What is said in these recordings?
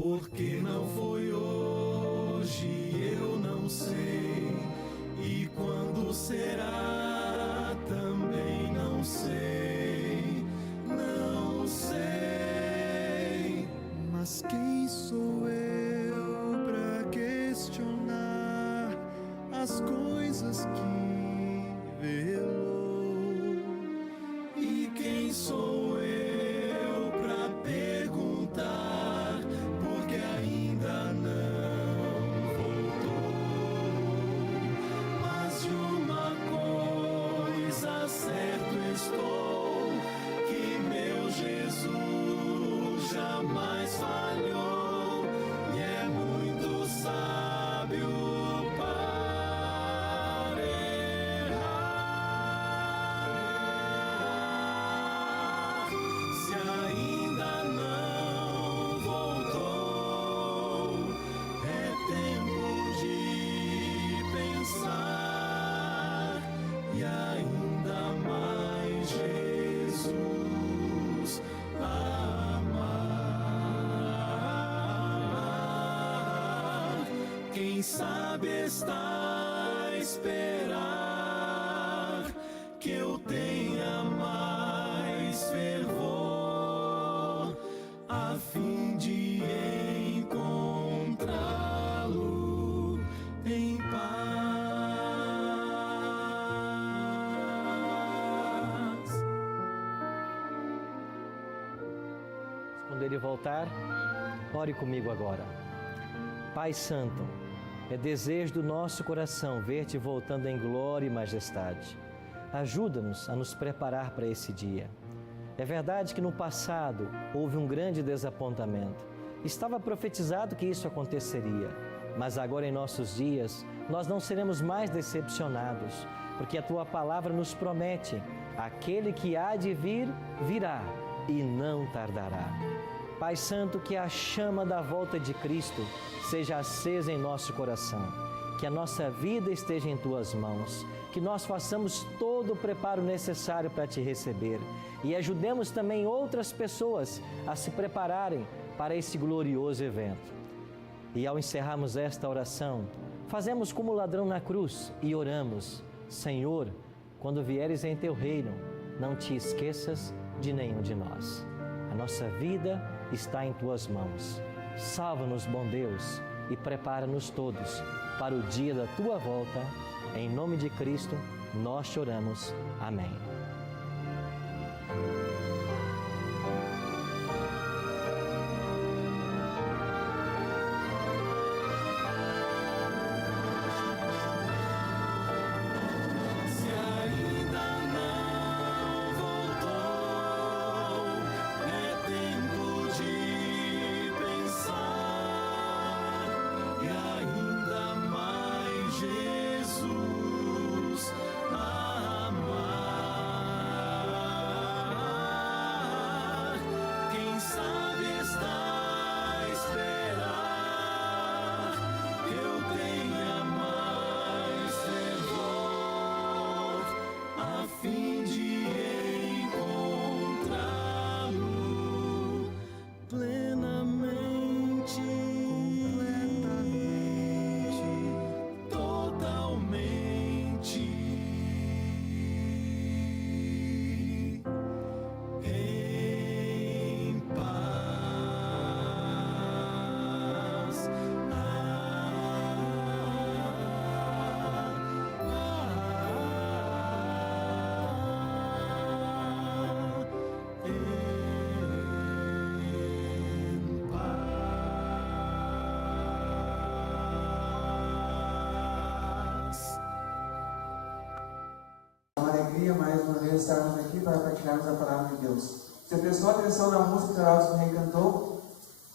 Porque não foi hoje, eu não sei. E quando será, também não sei. Não sei. Mas quem sou eu para questionar as coisas que velou? E quem sou eu para perguntar, porque ainda não voltou? Mas de uma coisa certo estou, que meu Jesus jamais falhou e é muito sábio para errar. Se ainda não voltou, é tempo de pensar e ainda mais Jesus amar. Quem sabe está a esperar que eu tenha mais fervor, a fim de encontrá-lo em paz. Quando ele voltar, ore comigo agora. Pai Santo, é desejo do nosso coração ver-te voltando em glória e majestade. Ajuda-nos a nos preparar para esse dia. É verdade que no passado houve um grande desapontamento. Estava profetizado que isso aconteceria, mas agora em nossos dias nós não seremos mais decepcionados, porque a Tua palavra nos promete: aquele que há de vir, virá e não tardará. Pai Santo, que a chama da volta de Cristo seja acesa em nosso coração, que a nossa vida esteja em Tuas mãos, que nós façamos todo o preparo necessário para Te receber e ajudemos também outras pessoas a se prepararem para esse glorioso evento. E ao encerrarmos esta oração, fazemos como o ladrão na cruz e oramos: Senhor, quando vieres em Teu reino, não Te esqueças de nenhum de nós. A nossa vida está em Tuas mãos. Salva-nos, bom Deus, e prepara-nos todos para o dia da Tua volta. Em nome de Cristo, nós te oramos. Amém. Se ainda não voltou, é tempo de pensar e ainda mais Jesus amar. Quem sabe está a esperar que eu tenha mais fervor, a fim de encontrá-lo plenamente, completamente, totalmente em paz. Em paz. É uma alegria mais uma vez estarmos aqui para partilharmos a palavra de Deus. Você prestou atenção na música que o Heraldo Rei cantou?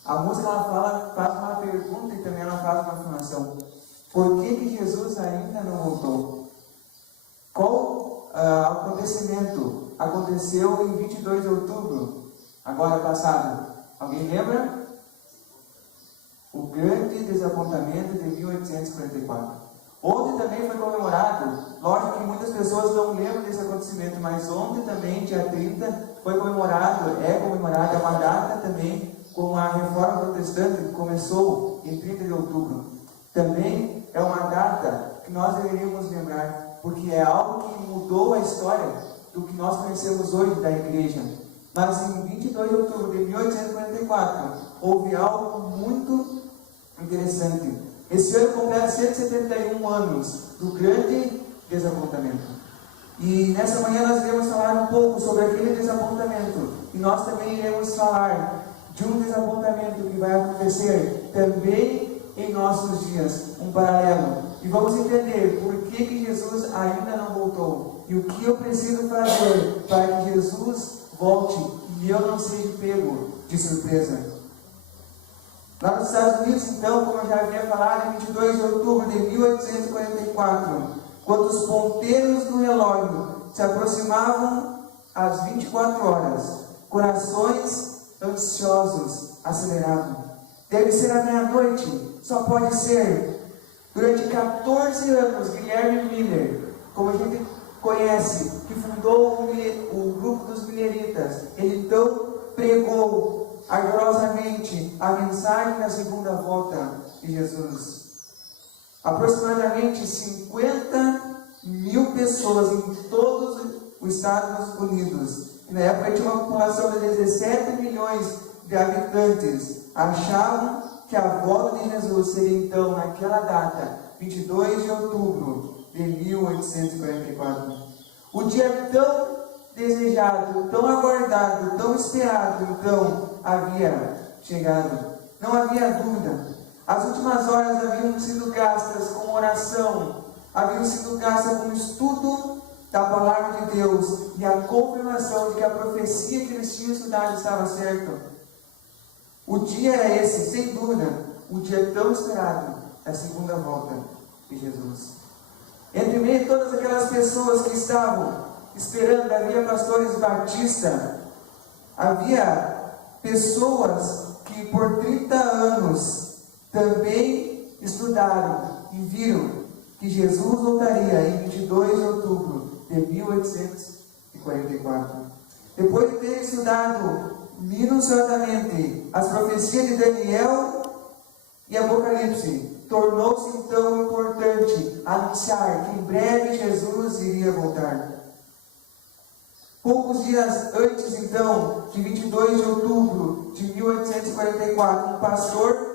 A música ela faz uma pergunta e também ela faz uma afirmação. Por que Jesus ainda não voltou? Qual acontecimento aconteceu em 22 de outubro, agora passado? Alguém lembra? O grande desapontamento de 1844. Ontem também foi comemorado, lógico que muitas pessoas não lembram desse acontecimento, mas ontem também, dia 30, foi comemorado, é uma data também como a Reforma Protestante começou em 30 de outubro, também é uma data que nós deveríamos lembrar, porque é algo que mudou a história do que nós conhecemos hoje da igreja. Mas em 22 de outubro de 1844, houve algo muito interessante. Esse ano completa 171 anos do grande desapontamento. E nessa manhã nós iremos falar um pouco sobre aquele desapontamento. E nós também iremos falar de um desapontamento que vai acontecer também em nossos dias, um paralelo. E vamos entender por que Jesus ainda não voltou. E o que eu preciso fazer para que Jesus volte e eu não seja pego de surpresa. Lá nos Estados Unidos, então, como eu já havia falado, em 22 de outubro de 1844, quando os ponteiros do relógio se aproximavam às 24 horas, corações ansiosos aceleravam. Deve ser à meia-noite, só pode ser. Durante 14 anos, Guilherme Miller, como a gente conhece, que fundou o grupo dos Milleritas, ele então pregou ardorosamente a mensagem da segunda volta de Jesus. Aproximadamente 50 mil pessoas em todos os Estados Unidos, que na época tinha uma população de 17 milhões de habitantes, achavam que a volta de Jesus seria então naquela data, 22 de outubro de 1844. O dia tão desejado, tão aguardado, tão esperado, então havia chegado. Não havia dúvida. As últimas horas haviam sido gastas com oração, haviam sido gastas com estudo da palavra de Deus e a confirmação de que a profecia que eles tinham estudado estava certa. O dia era esse, sem dúvida, o dia tão esperado da segunda volta de Jesus. Entre meio de todas aquelas pessoas que estavam esperando, havia pastores batistas, havia pessoas que por 30 anos também estudaram e viram que Jesus voltaria em 22 de outubro de 1844. Depois de ter estudado minuciosamente as profecias de Daniel e Apocalipse, tornou-se então importante anunciar que em breve Jesus iria voltar. Poucos dias antes, então, de 22 de outubro de 1844, um pastor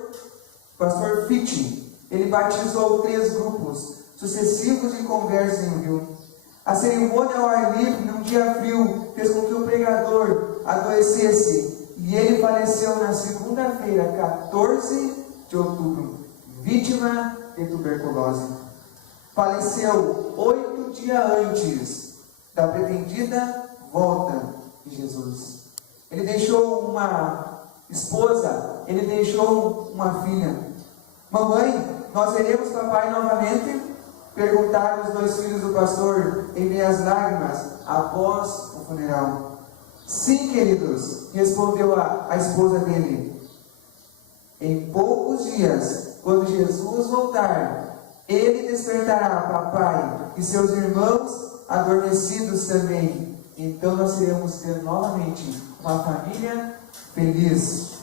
Fitch, ele batizou 3 grupos sucessivos de conversos em Rio. A cerimônia ao ar livre, num dia frio, fez com que o pregador adoecesse e ele faleceu na segunda-feira, 14 de outubro, vítima de tuberculose. Faleceu 8 dias antes da pretendida volta de Jesus. Ele deixou uma esposa, ele deixou uma filha. Mamãe, nós veremos papai novamente? Perguntaram os 2 filhos do pastor em meio às lágrimas após o funeral. Sim, queridos, respondeu a esposa dele. Em poucos dias, quando Jesus voltar, ele despertará papai e seus irmãos adormecidos também. Então nós iremos ter novamente uma família feliz.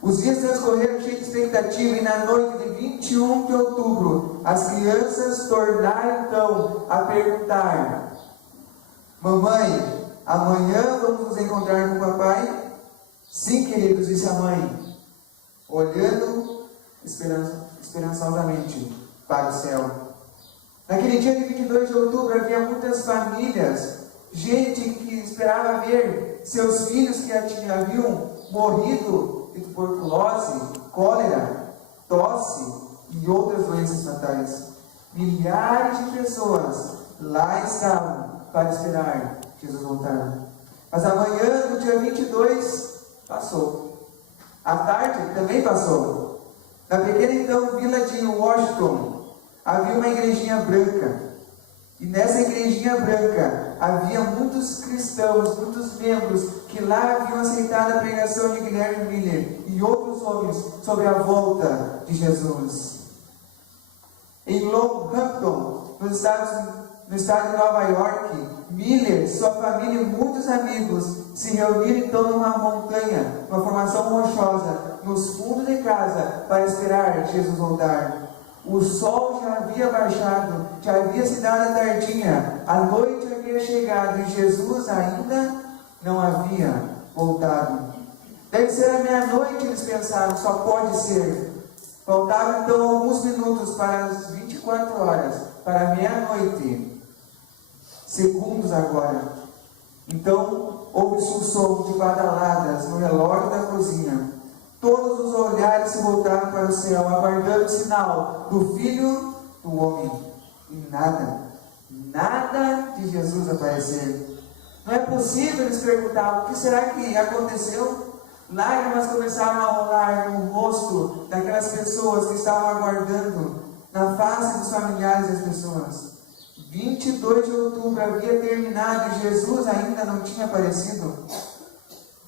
Os dias transcorreram cheios de expectativa e na noite de 21 de outubro, as crianças tornaram então a perguntar: mamãe, amanhã vamos nos encontrar com o papai? Sim, queridos, disse a mãe, olhando esperançosamente para o céu. Naquele dia de 22 de outubro havia muitas famílias, gente que esperava ver seus filhos que haviam morrido de tuberculose, cólera, tosse e outras doenças fatais. Milhares de pessoas lá estavam para esperar Jesus voltar. Mas a manhã do dia 22 passou. A tarde também passou. Na pequena então vila de Washington havia uma igrejinha branca. E nessa igrejinha branca havia muitos cristãos, muitos membros que lá haviam aceitado a pregação de Guilherme Miller e outros homens sobre a volta de Jesus. Em Long Hampton, nos Estados no estado de Nova York, Miller, sua família e muitos amigos se reuniram então numa montanha, uma formação rochosa, nos fundos de casa, para esperar Jesus voltar. O sol já havia baixado, já havia se dado a tardinha, a noite havia chegado e Jesus ainda não havia voltado. Deve ser a meia-noite, eles pensaram, só pode ser. Faltavam então alguns minutos para as 24 horas, para a meia-noite, segundos agora. Então houve-se um som de badaladas no relógio da cozinha. Todos os olhares se voltaram para o céu, aguardando o sinal do Filho do Homem. E nada de Jesus aparecer. Não é possível, eles perguntavam, o que será que aconteceu? Lágrimas começaram a rolar no rosto daquelas pessoas que estavam aguardando, na face dos familiares das pessoas. 22 de outubro havia terminado e Jesus ainda não tinha aparecido.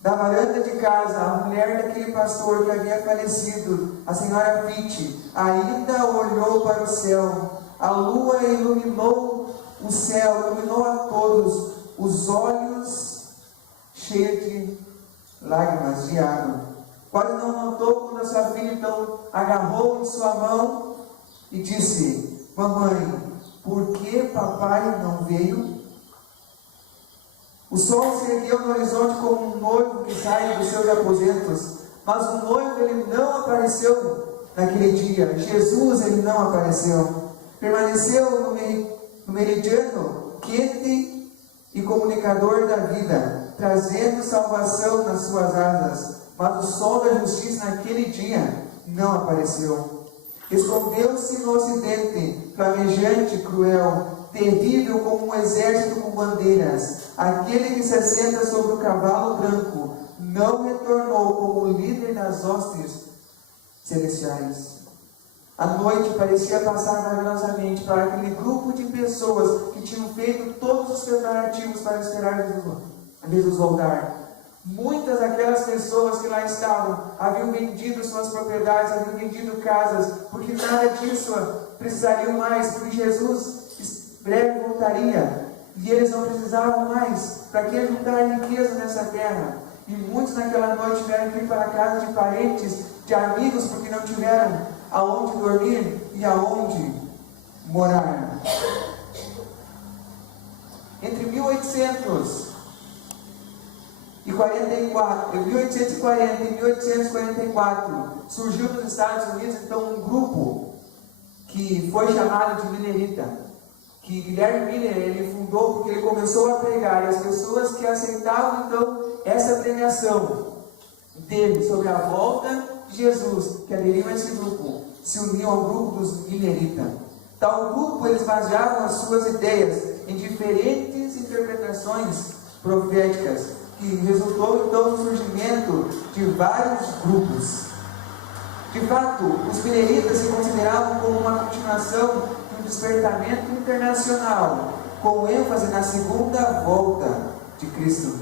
Da varanda de casa, a mulher daquele pastor que havia falecido, a senhora Pitt, ainda olhou para o céu. A lua iluminou o céu, iluminou a todos, os olhos cheios de lágrimas, de água. Quase não notou quando a sua filha então agarrou em sua mão e disse: mamãe, por que papai não veio? O sol se ergueu no horizonte como um noivo que sai dos seus aposentos, mas o noivo ele não apareceu naquele dia. Jesus ele não apareceu. Permaneceu no meridiano quente e comunicador da vida, trazendo salvação nas suas asas. Mas o sol da justiça naquele dia não apareceu. Escondeu-se no ocidente, flamejante, cruel, terrível como um exército com bandeiras. Aquele que se assenta sobre o cavalo branco não retornou como o líder das hostes celestiais. A noite parecia passar maravilhosamente para aquele grupo de pessoas que tinham feito todos os preparativos para esperar Jesus voltar. Muitas daquelas pessoas que lá estavam haviam vendido suas propriedades, haviam vendido casas, porque nada disso precisariam mais, porque Jesus breve voltaria. E eles não precisavam mais. Para que juntar riqueza nessa terra? E muitos naquela noite tiveram que ir para a casa de parentes, de amigos, porque não tiveram aonde dormir e aonde morar. Entre 1840 e 1844, surgiu nos Estados Unidos então um grupo que foi chamado de Millerita, que Guilherme Miller ele fundou porque ele começou a pregar, e as pessoas que aceitavam então essa pregação dele sobre a volta de Jesus, que aderiam a esse grupo, se uniam ao grupo dos Millerita. Tal grupo eles baseavam as suas ideias em diferentes interpretações proféticas, que resultou então no surgimento de vários grupos. De fato, os Milleritas se consideravam como uma continuação de um despertamento internacional, com ênfase na segunda volta de Cristo.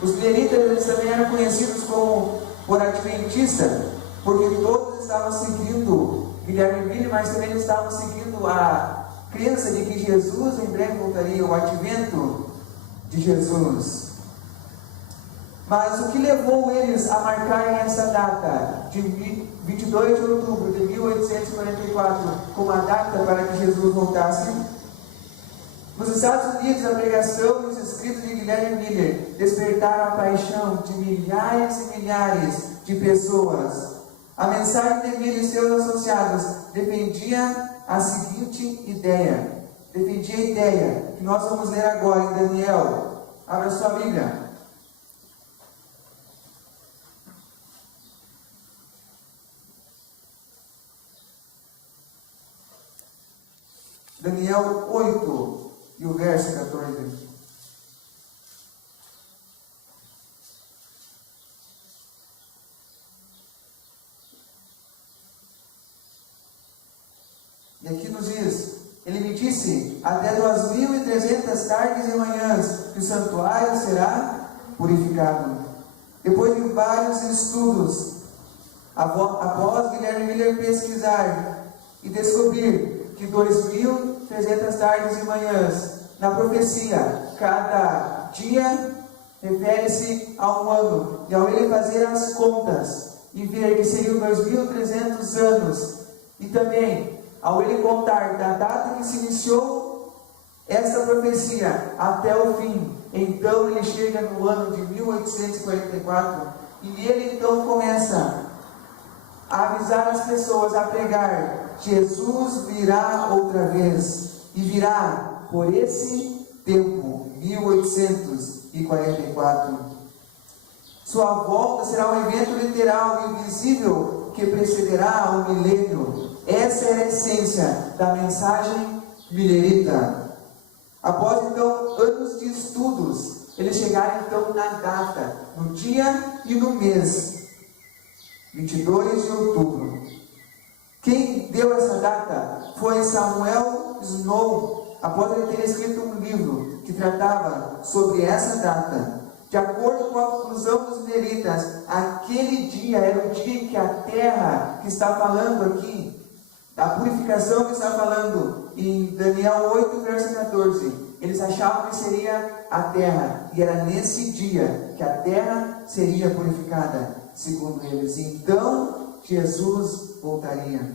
Os Milleritas eles também eram conhecidos como por adventistas, porque todos estavam seguindo Guilherme Miller, mas também eles estavam seguindo a crença de que Jesus em breve voltaria, o advento de Jesus. Mas o que levou eles a marcarem essa data de 22 de outubro de 1844 como a data para que Jesus voltasse? Nos Estados Unidos, a pregação e os escritos de Guilherme Miller despertaram a paixão de milhares e milhares de pessoas. A mensagem de Miller e seus associados defendia a seguinte ideia. Defendia a ideia que nós vamos ler agora em Daniel. Abra sua Bíblia. Daniel 8 e o verso 14. E aqui nos diz: ele me disse, até 2.300 tardes e manhãs que o santuário será purificado. Depois de vários estudos, após Guilherme Miller pesquisar e descobrir de 2.300 tardes e manhãs. Na profecia, cada dia refere-se a um ano. E ao ele fazer as contas e ver que seriam 2.300 anos, e também ao ele contar da data que se iniciou esta profecia até o fim, então ele chega no ano de 1844, e ele então começa a avisar as pessoas, a pregar: Jesus virá outra vez, e virá por esse tempo, 1844. Sua volta será um evento literal e invisível que precederá o milênio. Essa é a essência da mensagem milerita. Após então anos de estudos, eles chegaram então na data, no dia e no mês, 22 de outubro. Quem deu essa data foi Samuel Snow, após ele ter escrito um livro que tratava sobre essa data. De acordo com a conclusão dos mileritas, aquele dia era o dia em que a terra que está falando aqui, da purificação que está falando em Daniel 8, verso 14, eles achavam que seria a terra, e era nesse dia que a terra seria purificada, segundo eles. Então Jesus voltaria.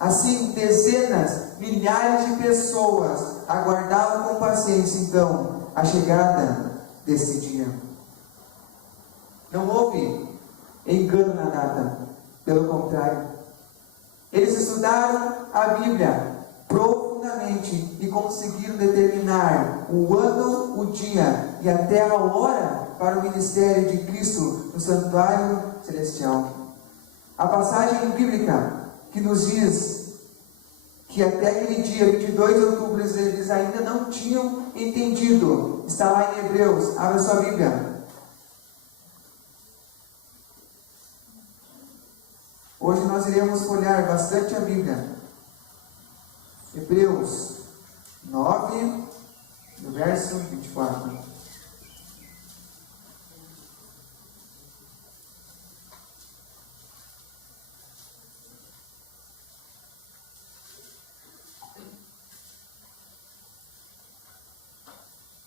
Assim, dezenas, milhares de pessoas aguardavam com paciência então a chegada desse dia. Não houve engano na data, pelo contrário, eles estudaram a Bíblia profundamente e conseguiram determinar o ano, o dia e até a hora para o ministério de Cristo no santuário celestial. A passagem bíblica que nos diz que até aquele dia, 22 de outubro, eles ainda não tinham entendido, está lá em Hebreus. Abra sua Bíblia. Hoje nós iremos folhear bastante a Bíblia. Hebreus 9, no verso 24.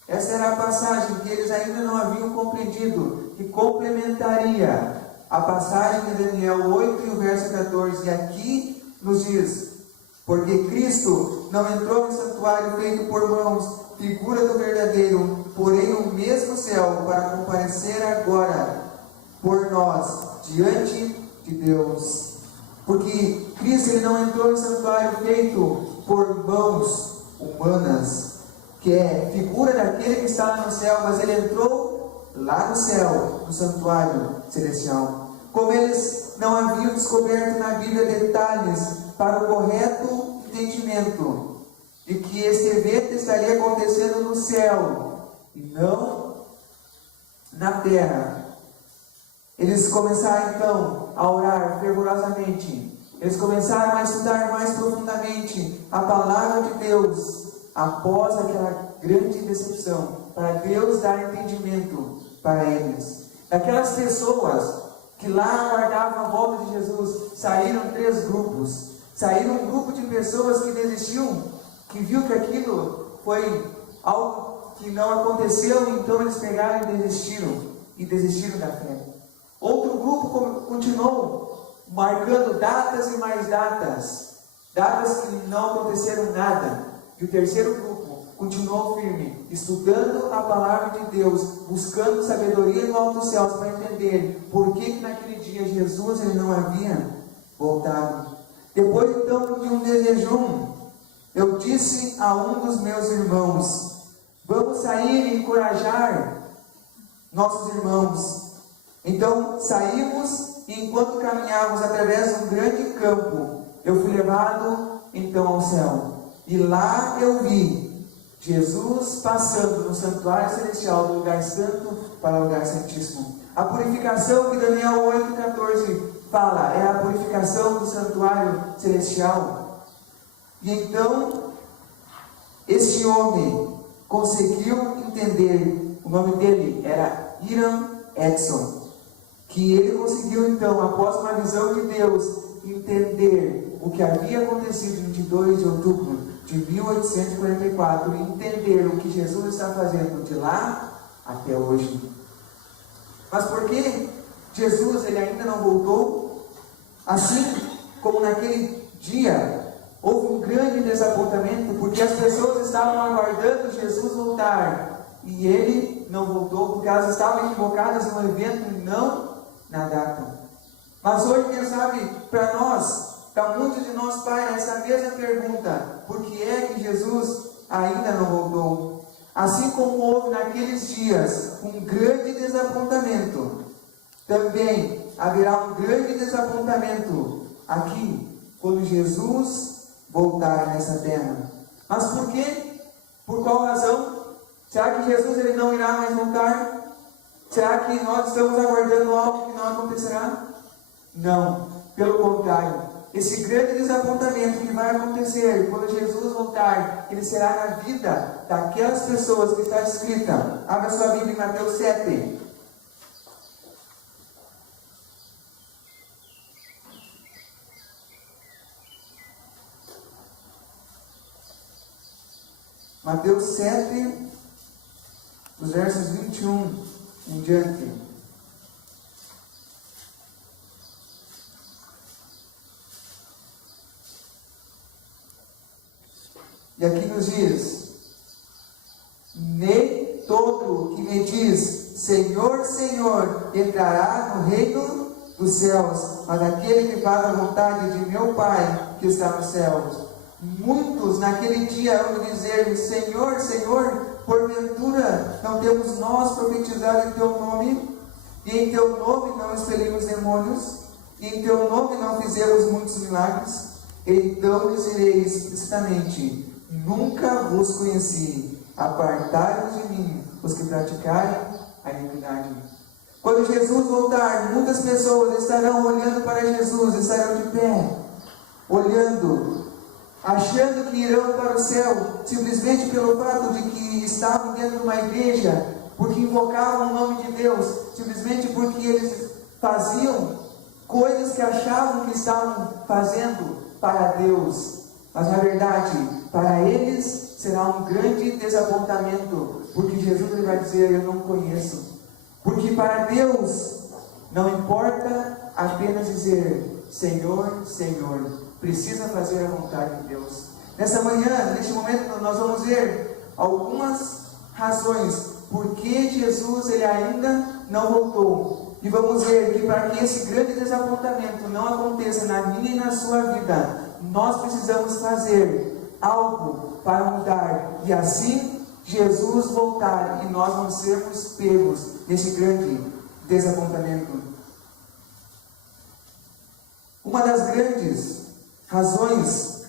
Essa era a passagem que eles ainda não haviam compreendido, que complementaria a passagem de Daniel 8 e o verso 14. E aqui nos diz: porque Cristo não entrou no santuário feito por mãos, figura do verdadeiro, porém o mesmo céu, para comparecer agora por nós diante de Deus. Porque Cristo ele não entrou no santuário feito por mãos humanas, que é figura daquele que está lá no céu, mas ele entrou lá no céu, no santuário celestial. Como eles não haviam descoberto na Bíblia detalhes para o correto entendimento de que este evento estaria acontecendo no céu e não na terra, eles começaram então a orar fervorosamente. Eles começaram a estudar mais profundamente a palavra de Deus após aquela grande decepção, para Deus dar entendimento para eles. Daquelas pessoas que lá aguardavam a volta de Jesus, saíram 3 grupos. Saíram um grupo de pessoas que desistiam, que viu que aquilo foi algo que não aconteceu, então eles pegaram e desistiram da fé. Outro grupo continuou marcando datas e mais datas que não aconteceram nada. E o terceiro grupo continuou firme, estudando a palavra de Deus, buscando sabedoria no alto céu para entender por que naquele dia Jesus ele não havia voltado. Depois então de um jejum, eu disse a um dos meus irmãos: vamos sair e encorajar nossos irmãos. Então saímos, e enquanto caminhávamos através de um grande campo, eu fui levado então ao céu. E lá eu vi Jesus passando no santuário celestial, do lugar santo para o lugar santíssimo. A purificação que Daniel 8,14 fala é a purificação do santuário celestial. E então este homem conseguiu entender, o nome dele era Hiram Edson, que ele conseguiu então, após uma visão de Deus, entender o que havia acontecido em 22 de outubro de 1844 e entender o que Jesus está fazendo de lá até hoje. Mas por que Jesus ele ainda não voltou? Assim como naquele dia houve um grande desapontamento, porque as pessoas estavam aguardando Jesus voltar e ele não voltou, porque elas estavam equivocadas no evento e não na data. Mas hoje, quem sabe, para nós, para muitos de nós paira essa mesma pergunta: por que é que Jesus ainda não voltou? Assim como houve naqueles dias um grande desapontamento, também haverá um grande desapontamento aqui, quando Jesus voltar nessa terra. Mas por quê? Por qual razão? Será que Jesus ele não irá mais voltar? Será que nós estamos aguardando algo que não acontecerá? Não, pelo contrário. Esse grande desapontamento que vai acontecer quando Jesus voltar, ele será na vida daquelas pessoas que está escrita. Abra sua Bíblia em Mateus 7. Mateus 7, os versos 21 em diante. E aqui nos diz: nem todo que me diz Senhor, Senhor entrará no reino dos céus, mas aquele que faz a vontade de meu Pai que está nos céus. Muitos naquele dia vão dizer: Senhor, Senhor, porventura não temos nós profetizado em teu nome, e em teu nome não expelimos demônios, e em teu nome não fizemos muitos milagres? Então lhes direi explicitamente: nunca vos conheci, apartai-vos de mim, os que praticarem a iniquidade. Quando Jesus voltar, muitas pessoas estarão olhando para Jesus, estarão de pé, olhando, achando que irão para o céu, simplesmente pelo fato de que estavam dentro de uma igreja, porque invocavam o nome de Deus, simplesmente porque eles faziam coisas que achavam que estavam fazendo para Deus. Mas na verdade, para eles será um grande desapontamento, porque Jesus ele vai dizer: eu não conheço. Porque para Deus não importa apenas dizer Senhor, Senhor, precisa fazer a vontade de Deus. Nessa manhã, neste momento, nós vamos ver algumas razões por que Jesus ele ainda não voltou. E vamos ver que para que esse grande desapontamento não aconteça na minha e na sua vida, nós precisamos fazer algo para mudar, e assim Jesus voltar e nós não sermos pegos nesse grande desapontamento. Uma das grandes razões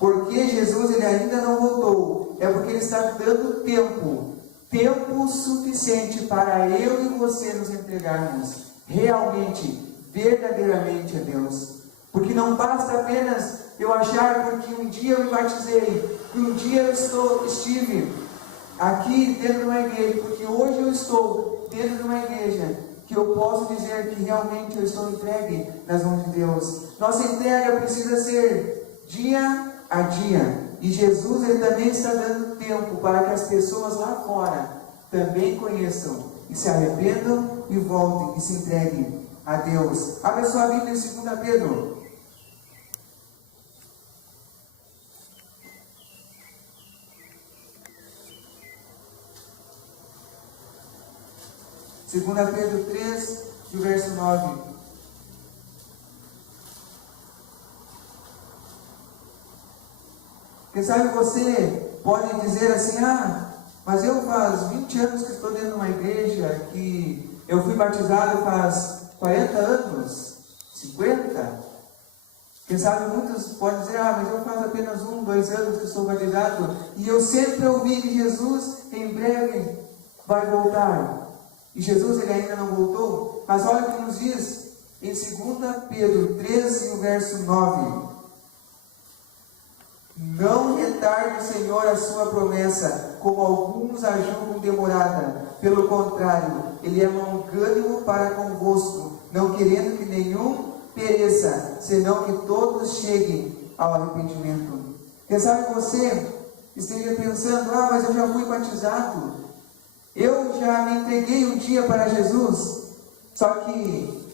por que Jesus ele ainda não voltou é porque ele está dando tempo suficiente para eu e você nos entregarmos realmente, verdadeiramente a Deus. Porque não basta apenas eu achar porque um dia eu me batizei, que um dia eu estive aqui dentro de uma igreja, porque hoje eu estou dentro de uma igreja, que eu posso dizer que realmente eu estou entregue nas mãos de Deus. Nossa entrega precisa ser dia a dia. E Jesus ele também está dando tempo para que as pessoas lá fora também conheçam e se arrependam e voltem e se entreguem a Deus. Abra sua Bíblia em 2 Pedro. Segunda Pedro 3, do verso 9. Quem sabe você pode dizer assim: mas eu faz 20 anos que estou dentro de uma igreja, que eu fui batizado faz 40 anos, 50. Quem sabe muitos podem dizer: mas eu faz apenas 1, 2 anos que estou batizado, e eu sempre ouvi que Jesus em breve vai voltar. E Jesus ele ainda não voltou. Mas olha o que nos diz em 2 Pedro 13, o verso 9. Não retarde o Senhor a sua promessa, como alguns a julgam demorada. Pelo contrário, Ele é longânimo para convosco, não querendo que nenhum pereça, senão que todos cheguem ao arrependimento. Quem sabe você esteja pensando: ah, mas eu já fui batizado, eu já me entreguei um dia para Jesus. Só que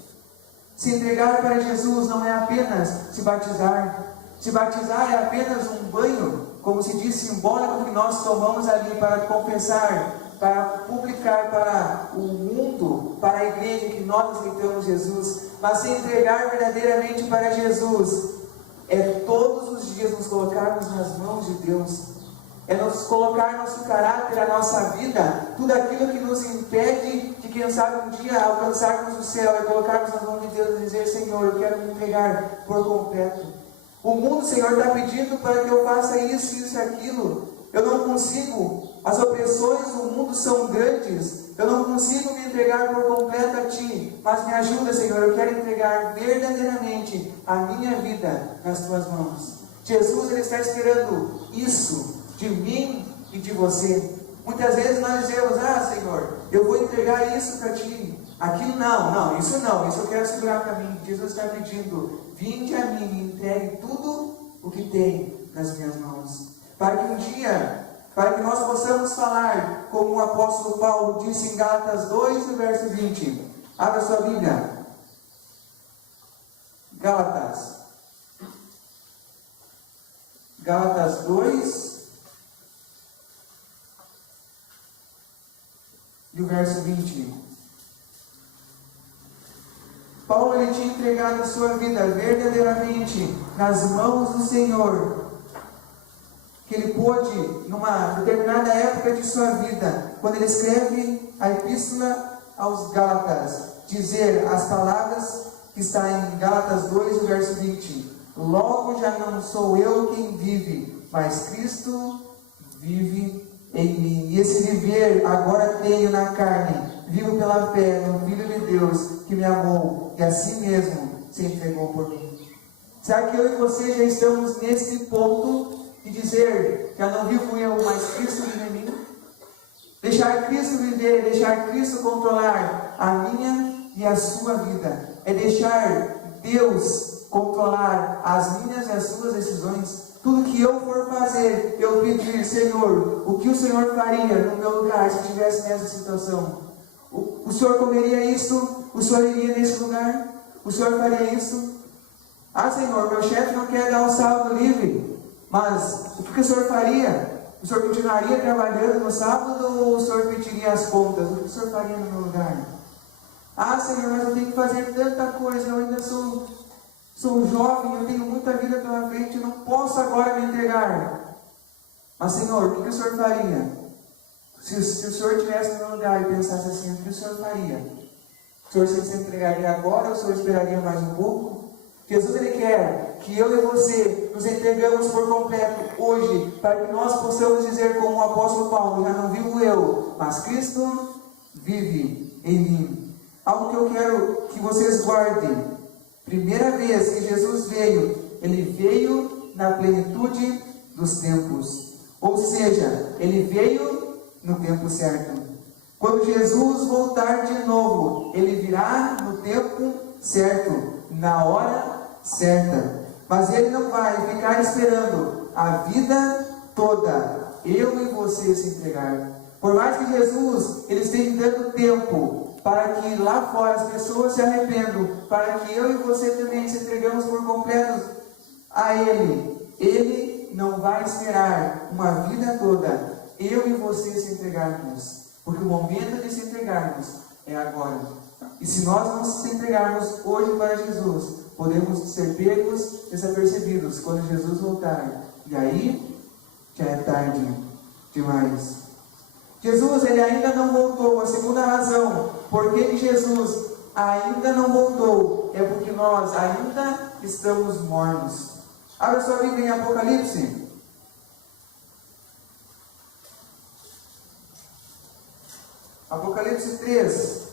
se entregar para Jesus não é apenas se batizar. Se batizar é apenas um banho, como se diz, simbólico, que nós tomamos ali para confessar, para publicar para o mundo, para a igreja, que nós aceitamos Jesus. Mas se entregar verdadeiramente para Jesus é todos os dias nos colocarmos nas mãos de Deus, é nos colocar nosso caráter, a nossa vida, tudo aquilo que nos impede de, quem sabe, um dia alcançarmos o céu, é colocarmos nas mãos de Deus e dizer: Senhor, eu quero me entregar por completo. O mundo, Senhor, está pedindo para que eu faça isso, isso e aquilo. Eu não consigo, as opressões do mundo são grandes, eu não consigo me entregar por completo a Ti, mas me ajuda, Senhor, eu quero entregar verdadeiramente a minha vida nas Tuas mãos. Jesus, Ele está esperando isso de mim e de você. Muitas vezes nós dizemos: ah, Senhor, eu vou entregar isso para Ti, aquilo não, isso eu quero segurar para mim. Jesus está pedindo: vinde a mim e entregue tudo o que tem nas minhas mãos, para que um dia, para que nós possamos falar, como o apóstolo Paulo disse em Gálatas 2, no verso 20. Abra sua Bíblia. Gálatas 2, e o verso 20. Paulo, ele tinha entregado a sua vida verdadeiramente nas mãos do Senhor, que ele pôde, numa determinada época de sua vida, quando ele escreve a epístola aos Gálatas, dizer as palavras que está em Gálatas 2, verso 20: logo já não sou eu quem vive, mas Cristo vive em mim. E esse viver agora tenho na carne, vivo pela fé no Filho de Deus, que me amou e assim mesmo se entregou por mim. Será que eu e você já estamos nesse ponto de dizer: já não vivo eu, mas Cristo vive em mim? Deixar Cristo viver, deixar Cristo controlar a minha e a sua vida, é deixar Deus controlar as minhas e as suas decisões. Tudo que eu for fazer, eu pedir: Senhor, o que o Senhor faria no meu lugar se estivesse nessa situação? O Senhor comeria isto? O Senhor iria nesse lugar? O Senhor faria isso? Ah, Senhor, meu chefe não quer dar o sábado livre, mas o que o Senhor faria? O Senhor continuaria trabalhando no sábado ou o Senhor pediria as contas? O que o Senhor faria no meu lugar? Ah, Senhor, mas eu tenho que fazer tanta coisa, eu ainda sou jovem, eu tenho muita vida pela frente, eu não posso agora me entregar. Mas, Senhor, o que o Senhor faria? Se o Senhor estivesse no meu lugar e pensasse assim: o que o Senhor faria? O Senhor se entregaria agora ou o Senhor esperaria mais um pouco? Jesus, Ele quer que eu e você nos entregamos por completo hoje, para que nós possamos dizer como o apóstolo Paulo: já não vivo eu, mas Cristo vive em mim. Algo que eu quero que vocês guardem: primeira vez que Jesus veio, Ele veio na plenitude dos tempos. Ou seja, Ele veio no tempo certo. Quando Jesus voltar de novo, Ele virá no tempo certo, na hora certa. Mas Ele não vai ficar esperando a vida toda eu e você se entregar. Por mais que Jesus, Ele esteja dando tempo para que lá fora as pessoas se arrependam, para que eu e você também se entregamos por completo a Ele não vai esperar uma vida toda eu e você se entregarmos, porque o momento de se entregarmos é agora. E se nós não se entregarmos hoje para Jesus, podemos ser pegos, desapercebidos quando Jesus voltar, e aí já é tarde demais. Jesus, Ele ainda não voltou. A segunda razão por que Jesus ainda não voltou é porque nós ainda estamos mornos. Abra sua Bíblia em Apocalipse. Apocalipse 3.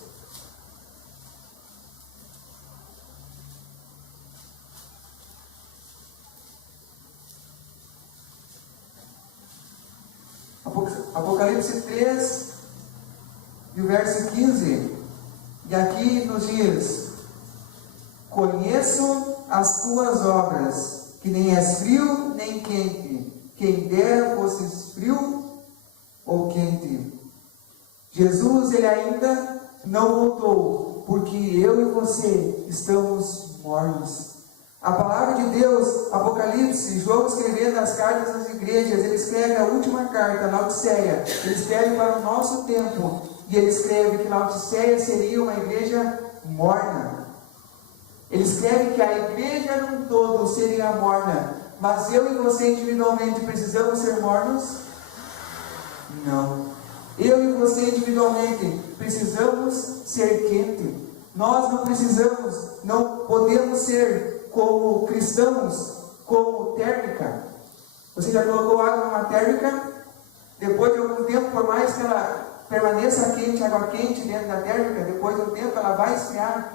Apocalipse 3, e o verso 15. E aqui nos diz: Conheço as tuas obras, que nem és frio nem quente. Quem dera fosses frio ou quente. Jesus, ele ainda não voltou, porque eu e você estamos mornos. A palavra de Deus, Apocalipse, João escrevendo as cartas das igrejas, ele escreve a última carta, Laodiceia, ele escreve para o nosso tempo, e ele escreve que Laodiceia seria uma igreja morna. Ele escreve que a igreja num todo seria morna, mas eu e você individualmente precisamos ser mornos? Não. Eu e você individualmente precisamos ser quente. Nós não precisamos, não podemos ser como cristãos, como térmica. Você já colocou água numa térmica? Depois de algum tempo, por mais que ela permaneça quente, água quente dentro da térmica, depois de um tempo ela vai esfriar.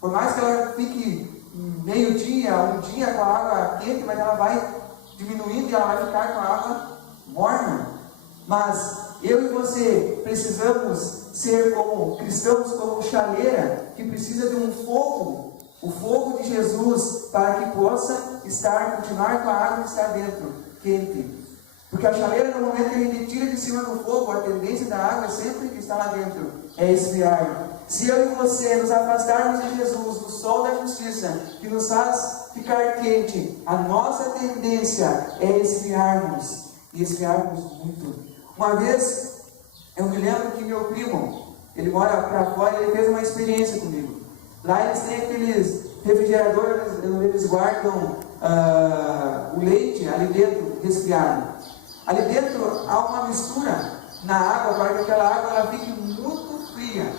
Por mais que ela fique meio-dia, um dia com a água quente, mas ela vai diminuindo e ela vai ficar com a água morna. Mas eu e você precisamos ser como cristãos, como chaleira, que precisa de um fogo, o fogo de Jesus, para que possa continuar com a água que está dentro, quente. Porque a chaleira, no momento que a gente tira de cima do fogo, a tendência da água sempre que está lá dentro é esfriar. Se eu e você nos afastarmos de Jesus, do sol da justiça, que nos faz ficar quente, a nossa tendência é esfriarmos, e esfriarmos muito. Uma vez, eu me lembro que meu primo, ele mora para fora, ele fez uma experiência comigo. Lá eles têm aqueles refrigeradores, eles guardam o leite ali dentro, resfriado. Ali dentro há uma mistura na água, para que aquela água ela fique muito fria.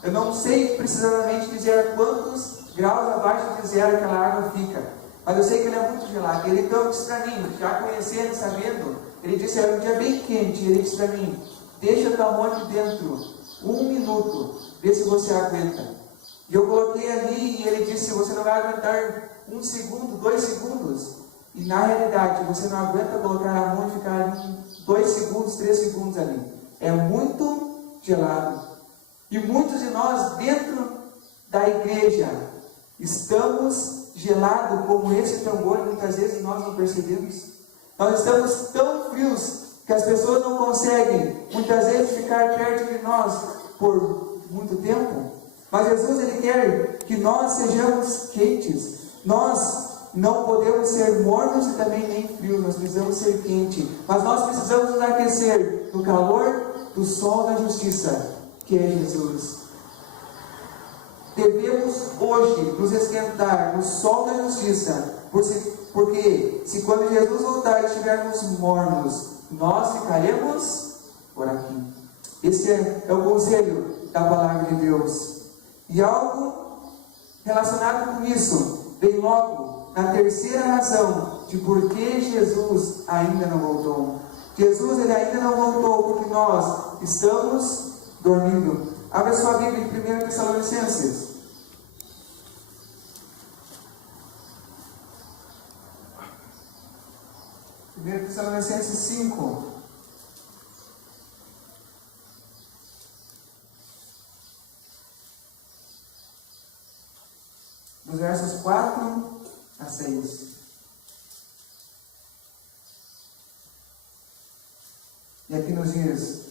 Eu não sei precisamente dizer quantos graus abaixo de zero aquela água fica, mas eu sei que ela é muito gelada. Ele então disse para mim, já conhecendo, sabendo, ele disse, era um dia bem quente, ele disse para mim, deixa a tua mão aqui dentro, 1 minuto, vê se você aguenta. E eu coloquei ali e ele disse, você não vai aguentar 1 segundo, 2 segundos. E na realidade, você não aguenta colocar a mão e ficar ali 2 segundos, 3 segundos ali. É muito gelado. E muitos de nós, dentro da igreja, estamos gelados como esse tambor, muitas vezes nós não percebemos. Nós estamos tão frios que as pessoas não conseguem, muitas vezes, ficar perto de nós por muito tempo. Mas Jesus, ele quer que nós sejamos quentes. Nós não podemos ser mornos e também nem frios, nós precisamos ser quentes. Mas nós precisamos nos aquecer no calor do sol da justiça, que é Jesus. Devemos hoje nos esquentar no sol da justiça, porque se quando Jesus voltar estivermos mornos, nós ficaremos por aqui. Esse é o conselho da palavra de Deus. E algo relacionado com isso vem logo na terceira razão de por que Jesus ainda não voltou. Jesus, ele ainda não voltou porque nós estamos dormindo. Abra sua Bíblia em 1 Tessalonicenses. 1 Tessalonicenses 5. Dos versos 4 a 6. E aqui nos diz: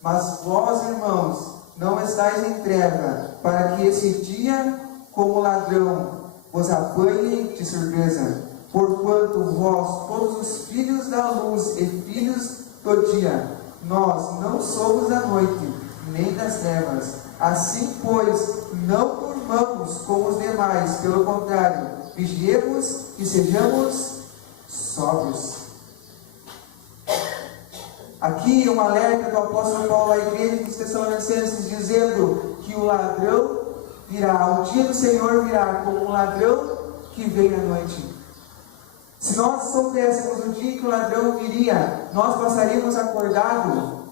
mas vós, irmãos, não estáis em treva, para que esse dia, como ladrão, vos apanhe de surpresa. Porquanto vós, todos os filhos da luz e filhos do dia, nós não somos da noite, nem das trevas. Assim, pois, não durmamos como os demais, pelo contrário, vigiemos e sejamos sóbrios. Aqui um alerta do apóstolo Paulo à igreja dos Tessalonicenses, dizendo que o ladrão virá, o dia do Senhor virá como um ladrão que vem à noite. Se nós soubéssemos o dia que o ladrão viria, nós passaríamos acordado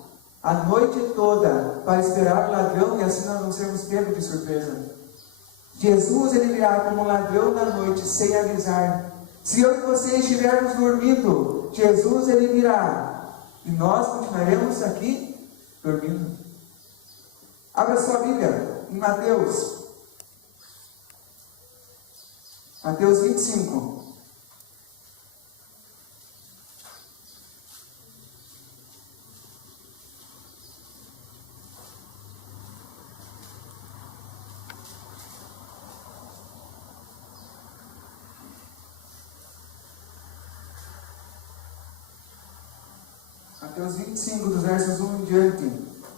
a noite toda para esperar o ladrão e assim nós não sermos pegos de surpresa. Jesus, ele virá como um ladrão da noite sem avisar. Se eu e você estivermos dormindo, Jesus, ele virá e nós continuaremos aqui dormindo. Abra sua Bíblia em Mateus Mateus 25. Mateus 25, dos versos 1 em diante.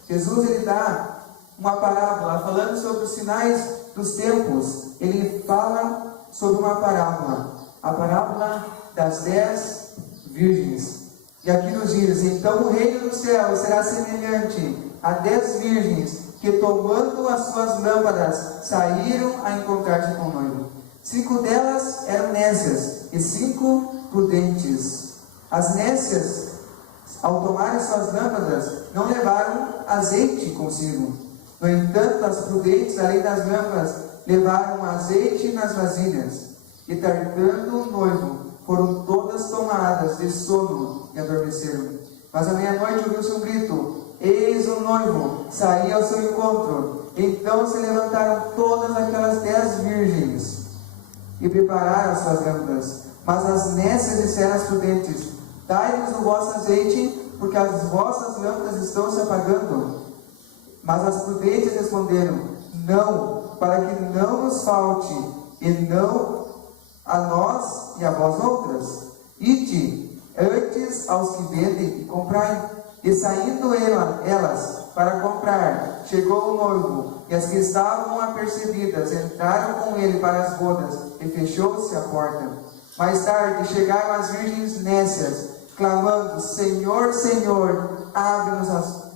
Jesus ele dá uma parábola falando sobre os sinais dos tempos. Ele fala sobre uma parábola, a parábola das 10 virgens. E aqui nos diz: então o reino do céu será semelhante a 10 virgens que, tomando as suas lâmpadas, saíram a encontrar-se com o noivo. 5 delas eram nécias e 5 prudentes. As nécias, ao tomarem suas lâmpadas, não levaram azeite consigo. No entanto, as prudentes, além das lâmpadas, levaram azeite nas vasilhas. E tardando o noivo, foram todas tomadas de sono e adormeceram. Mas à meia-noite ouviu-se um grito: eis o noivo, saía ao seu encontro. Então se levantaram todas aquelas 10 virgens e prepararam as suas lâmpadas. Mas as nécias disseram às prudentes: dai-nos o vosso azeite, porque as vossas lâmpadas estão se apagando. Mas as prudentes responderam: não, para que não nos falte, e não a nós e a vós outras. Ide antes aos que vendem e comprai. E saindo elas para comprar, chegou o noivo, e as que estavam apercebidas entraram com ele para as bodas, e fechou-se a porta. Mais tarde chegaram as virgens nécias, clamando: Senhor, Senhor, abre-nos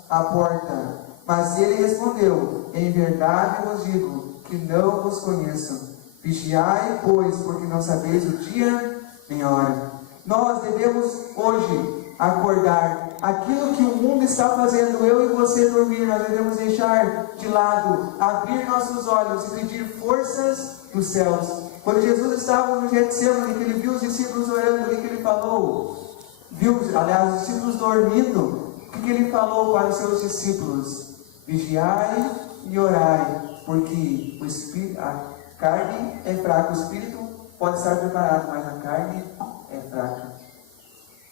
a porta. Mas ele respondeu: em verdade vos digo que não vos conheço. Vigiai, pois, porque não sabeis o dia nem a hora. Nós devemos hoje acordar. Aquilo que o mundo está fazendo, eu e você dormir, nós devemos deixar de lado, abrir nossos olhos e pedir forças dos céus. Quando Jesus estava no Getsemane, que ele viu os discípulos orando, o que ele falou? Os discípulos dormindo. O que ele falou para os seus discípulos? Vigiai e orai, porque a carne é fraca, o espírito pode estar preparado, mas a carne é fraca.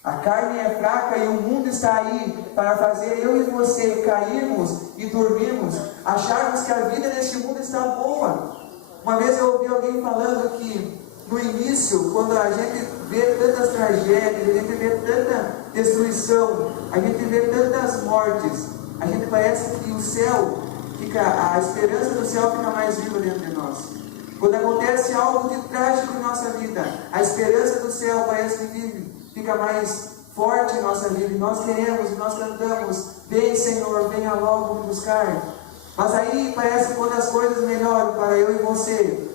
A carne é fraca e o mundo está aí para fazer eu e você cairmos e dormirmos, acharmos que a vida neste mundo está boa. Uma vez eu ouvi alguém falando que no início, quando a gente vê tantas tragédias, a gente vê tanta destruição, a gente vê tantas mortes, a gente parece que o céu a esperança do céu fica mais viva dentro de nós. Quando acontece algo de trágico em nossa vida, a esperança do céu parece que fica mais forte em nossa vida, e nós queremos, e nós cantamos: vem Senhor, venha logo me buscar. Mas aí parece que quando as coisas melhoram para eu e você,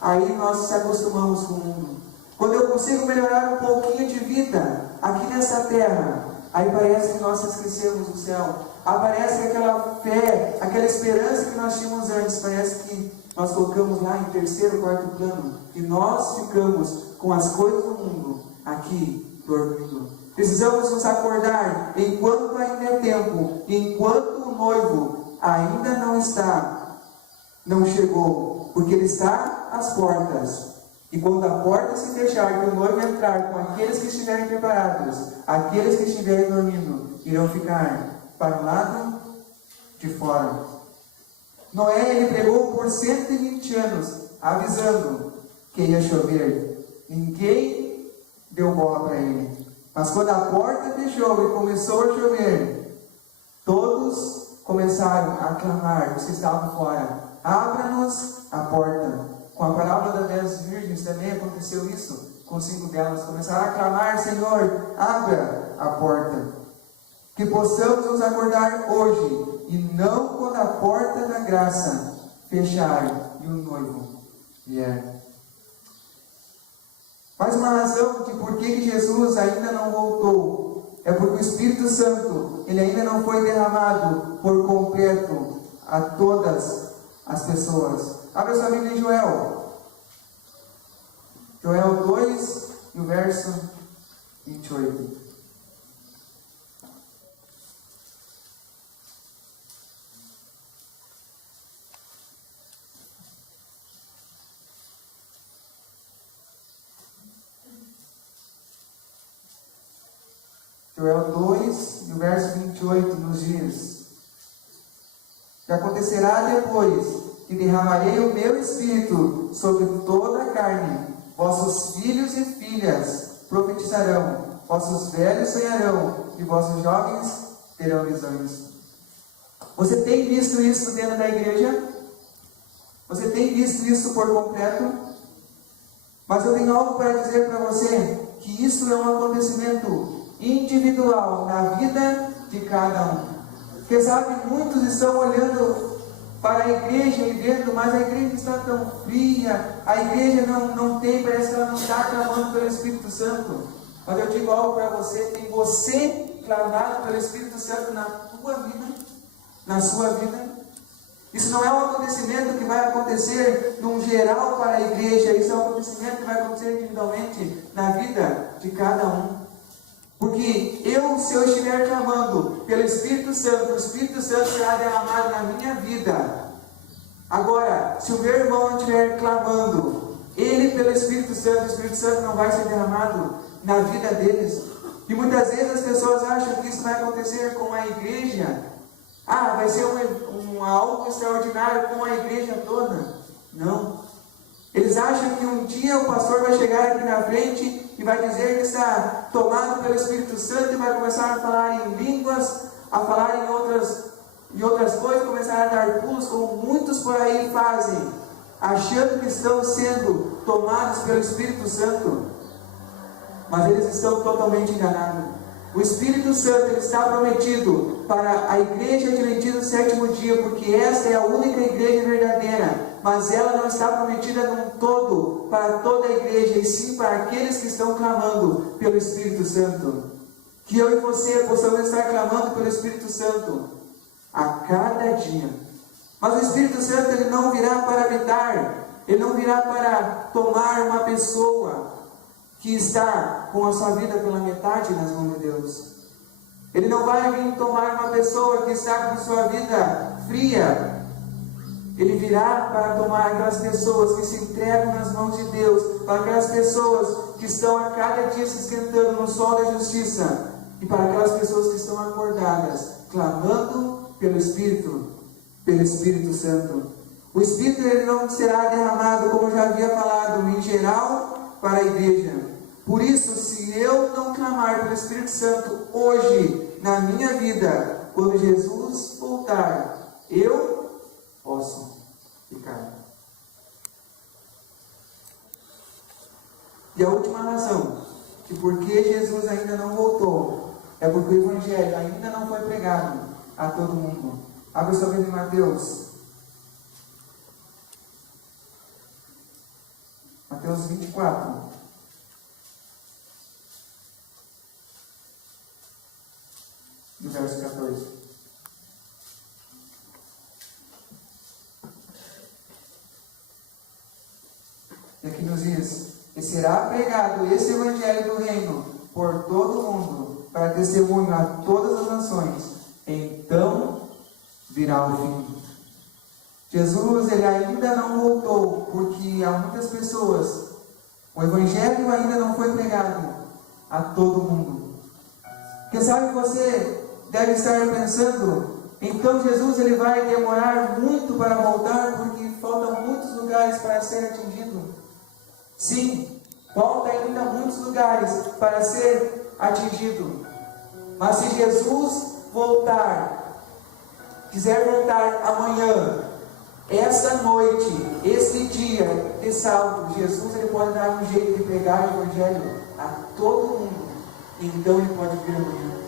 aí nós se acostumamos com o mundo. Quando eu consigo melhorar um pouquinho de vida aqui nessa terra, aí parece que nós esquecemos o céu. Aparece que aquela fé, aquela esperança que nós tínhamos antes, parece que nós colocamos lá em terceiro, quarto plano, e nós ficamos com as coisas do mundo aqui dormindo. Precisamos nos acordar enquanto ainda é tempo, enquanto o noivo ainda não chegou, porque ele está às portas. E quando a porta se fechar, que o noivo entrar com aqueles que estiverem preparados, aqueles que estiverem dormindo irão ficar para o lado de fora. Noé, ele pregou por 120 anos, avisando que ia chover. Ninguém deu bola para ele. Mas quando a porta fechou e começou a chover, todos começaram a clamar, os que estavam fora: abra-nos a porta. Com a parábola das 10 virgens também aconteceu isso. Com 5 delas começaram a clamar: Senhor, abra a porta. Que possamos nos acordar hoje, e não quando a porta da graça fechar e o noivo vier. Mais uma razão de por que Jesus ainda não voltou é porque o Espírito Santo, ele ainda não foi derramado por completo a todas as pessoas. Abra sua Bíblia em Joel 2 e o verso 28. Joel 2, e o verso 28 nos diz: que acontecerá depois que derramarei o meu espírito sobre toda a carne, vossos filhos e filhas profetizarão, vossos velhos sonharão, e vossos jovens terão visões. Você tem visto isso dentro da igreja? Você tem visto isso por completo? Mas eu tenho algo para dizer para você, que isso é um acontecimento individual na vida de cada um. Porque sabe, muitos estão olhando para a igreja e vendo, mas a igreja está tão fria, a igreja não tem, parece que ela não está clamando pelo Espírito Santo. Mas eu digo algo para você, tem você clamado pelo Espírito Santo na tua vida, na sua vida. Isso não é um acontecimento que vai acontecer num geral para a igreja, isso é um acontecimento que vai acontecer individualmente na vida de cada um. Porque se eu estiver clamando pelo Espírito Santo, o Espírito Santo será derramado na minha vida. Agora, se o meu irmão não estiver clamando, ele pelo Espírito Santo não vai ser derramado na vida deles. E muitas vezes as pessoas acham que isso vai acontecer com a igreja. Vai ser algo extraordinário com a igreja toda. Não. Eles acham que um dia o pastor vai chegar aqui na frente e vai dizer que está tomado pelo Espírito Santo e vai começar a falar em línguas, a falar em outras coisas, começar a dar pulos, como muitos por aí fazem, achando que estão sendo tomados pelo Espírito Santo. Mas eles estão totalmente enganados. O Espírito Santo ele está prometido para a igreja adventista do sétimo dia, porque esta é a única igreja verdadeira, mas ela não está prometida num todo para toda a igreja, e sim para aqueles que estão clamando pelo Espírito Santo. Que eu e você possamos estar clamando pelo Espírito Santo a cada dia. Mas o Espírito Santo ele não virá para habitar, ele não virá para tomar uma pessoa que está com a sua vida pela metade nas mãos de Deus. Ele não vai vir tomar uma pessoa que está com sua vida fria. Ele virá para tomar aquelas pessoas que se entregam nas mãos de Deus, para aquelas pessoas que estão a cada dia se esquentando no sol da justiça, e para aquelas pessoas que estão acordadas, clamando pelo Espírito Santo. O Espírito ele não será derramado, como eu já havia falado, em geral para a igreja. Por isso, se eu não clamar pelo Espírito Santo hoje, na minha vida, quando Jesus voltar, eu posso ficar. E a última razão, que porque Jesus ainda não voltou, é porque o Evangelho ainda não foi pregado a todo mundo. Abre sua Bíblia em Mateus 24. Do verso 14. E aqui nos diz: e será pregado esse Evangelho do Reino por todo o mundo, para testemunho a todas as nações, então virá o fim. Jesus ele ainda não voltou, porque há muitas pessoas, o Evangelho ainda não foi pregado a todo mundo. Quem sabe você deve estar pensando, então Jesus ele vai demorar muito para voltar, porque faltam muitos lugares para ser atingido. Sim, falta ainda muitos lugares para ser atingido. Mas se Jesus quiser voltar amanhã, esta noite, este dia de sábado, Jesus ele pode dar um jeito de pregar o Evangelho a todo mundo. Então ele pode vir amanhã.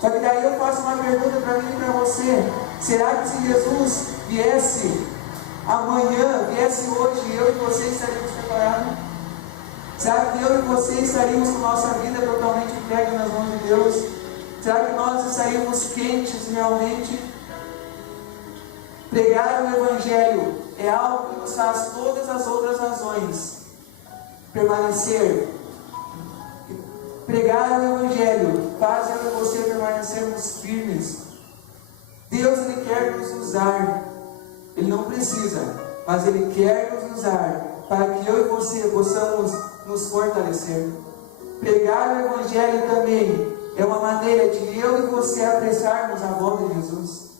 Só que daí eu faço uma pergunta para mim e para você: será que se Jesus viesse amanhã, viesse hoje, eu e você estaríamos preparados? Será que eu e você estaríamos com nossa vida totalmente entregue nas mãos de Deus? Será que nós estaríamos quentes realmente? Pregar o Evangelho é algo que nos faz todas as outras razões permanecer. Pregar o Evangelho faz eu e você permanecermos firmes. Deus ele quer nos usar. Ele não precisa, mas Ele quer nos usar para que eu e você possamos nos fortalecer. Pregar o Evangelho também é uma maneira de eu e você apressarmos a volta de Jesus.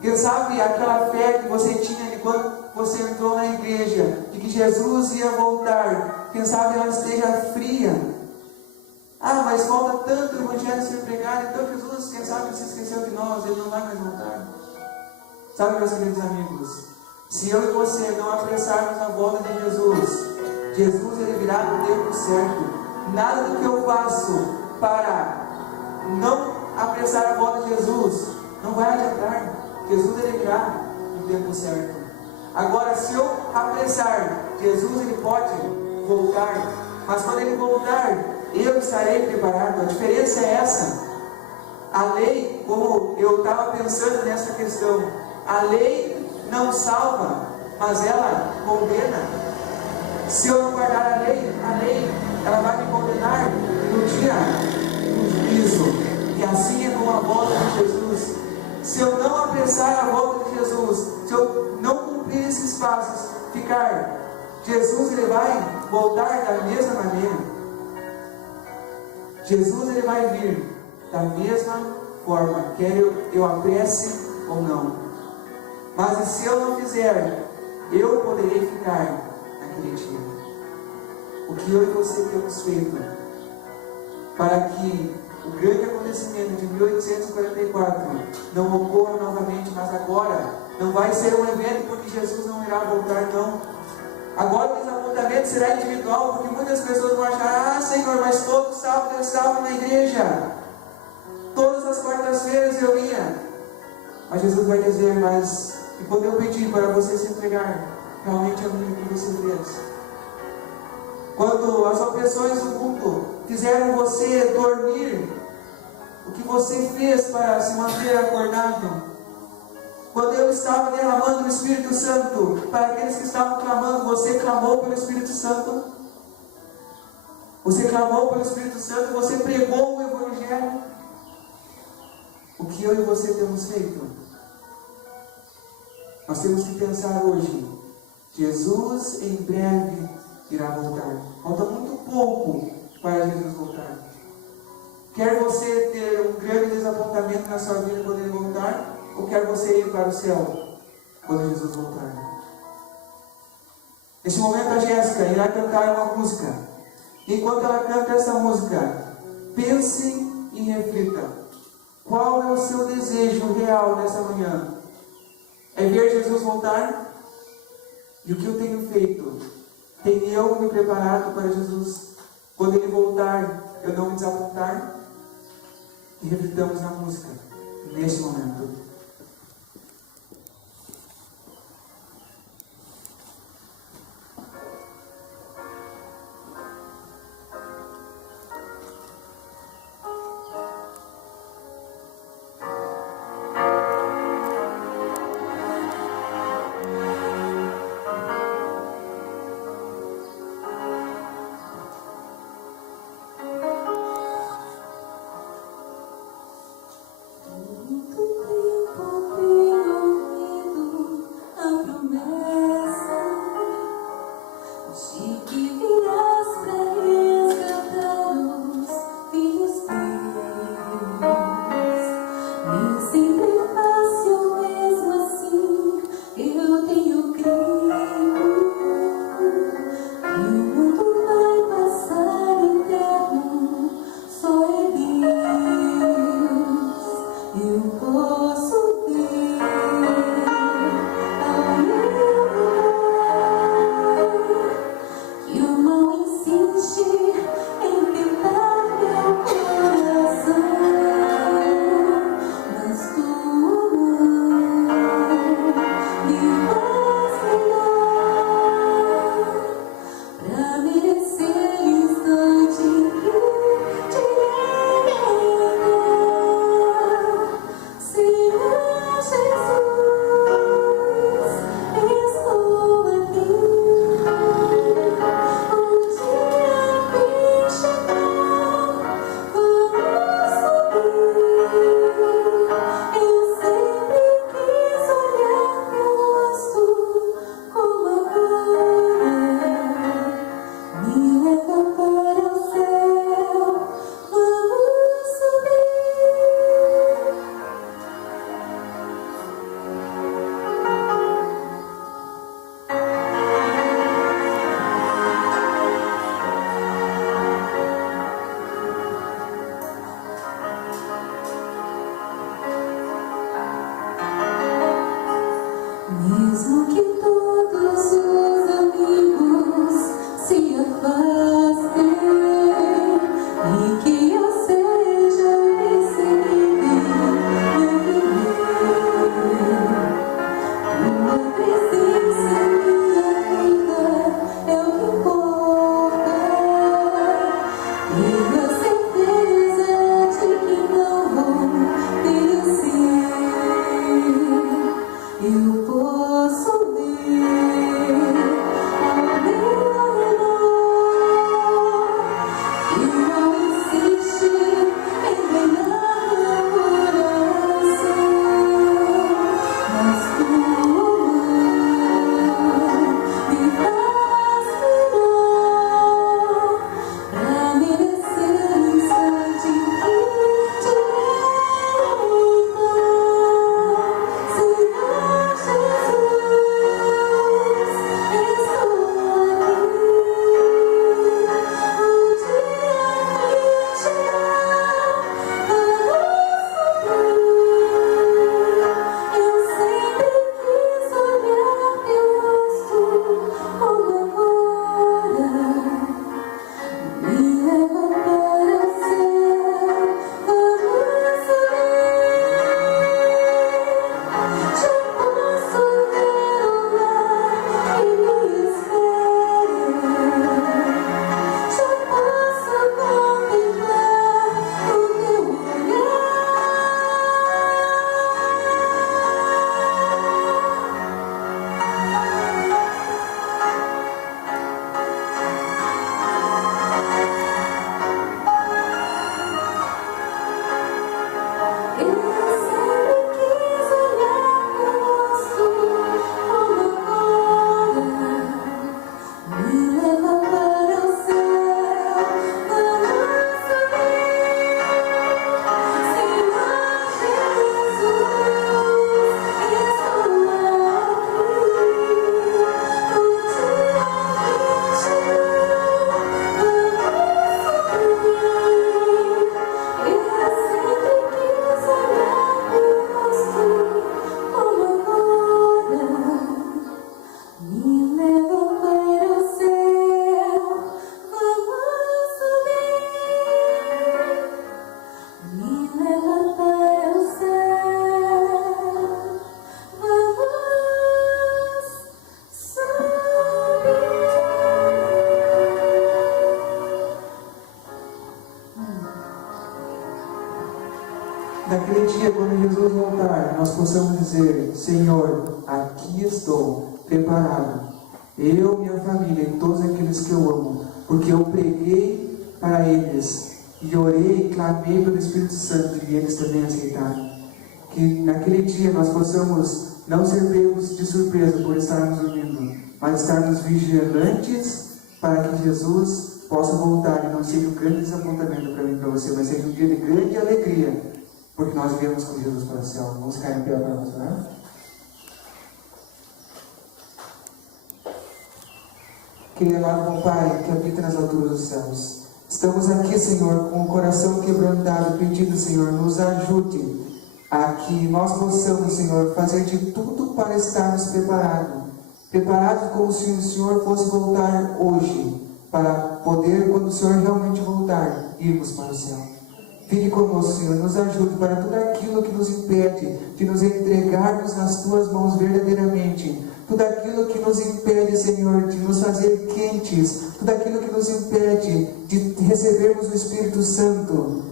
Quem sabe aquela fé que você tinha de quando você entrou na igreja, de que Jesus ia voltar, quem sabe ela esteja fria. Ah, mas falta tanto o evangelho ser pregado, então Jesus, quem sabe, se esqueceu de nós, Ele não vai mais voltar. Sabe, meus queridos amigos, se eu e você não apressarmos a volta de Jesus, Jesus ele virá no tempo certo. Nada do que eu faço para não apressar a volta de Jesus não vai adiantar. Jesus ele virá no tempo certo. Agora, se eu apressar, Jesus ele pode voltar, mas quando ele voltar, eu estarei preparado. A diferença é essa. A lei, como eu estava pensando nessa questão, a lei não salva, mas ela condena. Se eu não guardar a lei ela vai me condenar no dia do juízo. E assim é com a volta de Jesus. Se eu não apressar a volta de Jesus, se eu não cumprir esses passos, Jesus ele vai voltar da mesma maneira. Jesus ele vai vir da mesma forma, quer eu apresse ou não. Mas se eu não fizer, eu poderei ficar naquele dia. O que eu e você temos feito para que o grande acontecimento de 1844 não ocorra novamente, mas agora não vai ser um evento porque Jesus não irá voltar, não. Agora o desapontamento será individual, porque muitas pessoas vão achar: ah, Senhor, mas todo sábado eu estava na igreja, todas as quartas-feiras eu ia. Mas Jesus vai dizer: mas e quando eu pedir para você se entregar, realmente é o que você fez? Quando as opressões do mundo fizeram você dormir, o que você fez para se manter acordado? Quando eu estava derramando o Espírito Santo para aqueles que estavam clamando, você clamou pelo Espírito Santo? Você clamou pelo Espírito Santo? Você pregou o Evangelho? O que eu e você temos feito? Nós temos que pensar hoje: Jesus em breve irá voltar. Falta muito pouco para Jesus voltar. Quer você ter um grande desapontamento na sua vida quando Ele voltar? Ou quer você ir para o céu quando Jesus voltar? Neste momento a Jéssica irá cantar uma música. Enquanto ela canta essa música, pense e reflita. Qual é o seu desejo real nessa manhã? É ver Jesus voltar? E o que eu tenho feito? Tenho eu me preparado para Jesus? Quando Ele voltar, eu não me desapontar? E reflitamos na música neste momento. Tudo Naquele dia, quando Jesus voltar, nós possamos dizer: Senhor, aqui estou, preparado, eu, minha família e todos aqueles que eu amo, porque eu preguei para eles, e orei e clamei pelo Espírito Santo, e eles também aceitaram. Que naquele dia nós possamos não ser pegos de surpresa por estarmos dormindo, mas estarmos vigilantes para que Jesus possa voltar e não seja um grande desapontamento para mim e para você, mas seja um dia de grande alegria, porque nós viemos com Jesus para o céu. Vamos ficar em pé para nós orar? Querido amado bom Pai, que habita nas alturas dos céus, estamos aqui, Senhor, com o coração quebrantado, pedindo, Senhor, nos ajude a que nós possamos, Senhor, fazer de tudo para estarmos preparados como se o Senhor fosse voltar hoje, para poder, quando o Senhor realmente voltar, irmos para o céu. Fique conosco, Senhor, nos ajude para tudo aquilo que nos impede de nos entregarmos nas Tuas mãos verdadeiramente, tudo aquilo que nos impede, Senhor, de nos fazer quentes, tudo aquilo que nos impede de recebermos o Espírito Santo,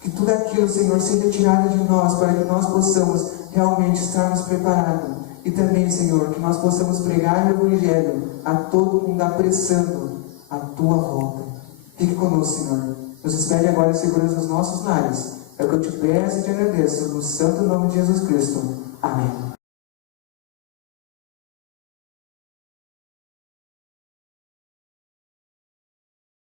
que tudo aquilo, Senhor, seja tirado de nós, para que nós possamos realmente estarmos preparados, e também, Senhor, que nós possamos pregar o Evangelho a todo mundo, apressando a Tua volta. Fique conosco, Senhor. Nos despede agora em segurança dos nossos lares. É o que eu te peço e te agradeço, no santo nome de Jesus Cristo. Amém.